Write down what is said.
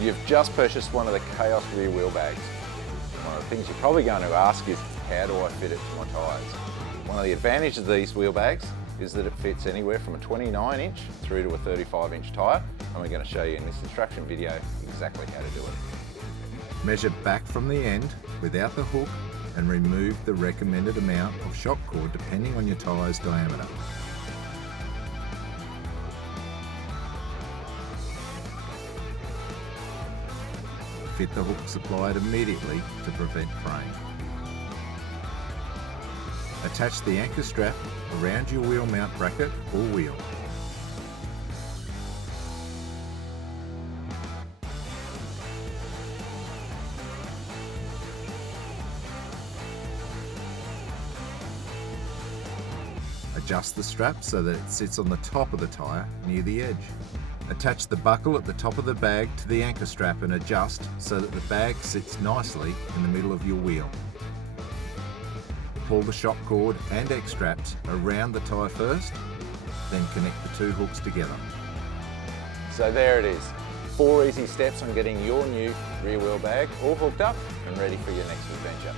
You've just purchased one of the CAOS rear wheel bags. One of the things you're probably going to ask is, how do I fit it to my tyres? One of the advantages of these wheel bags is that it fits anywhere from a 29-inch through to a 35-inch tyre, and we're going to show you in this instruction video exactly how to do it. Measure back from the end without the hook and remove the recommended amount of shock cord depending on your tyre's diameter. Fit the hook supplied immediately to prevent fraying. Attach the anchor strap around your wheel mount bracket or wheel. Adjust the strap so that it sits on the top of the tyre near the edge. Attach the buckle at the top of the bag to the anchor strap and adjust so that the bag sits nicely in the middle of your wheel. Pull the shock cord and X straps around the tyre first, then connect the two hooks together. So there it is. 4 easy steps on getting your new rear wheel bag all hooked up and ready for your next adventure.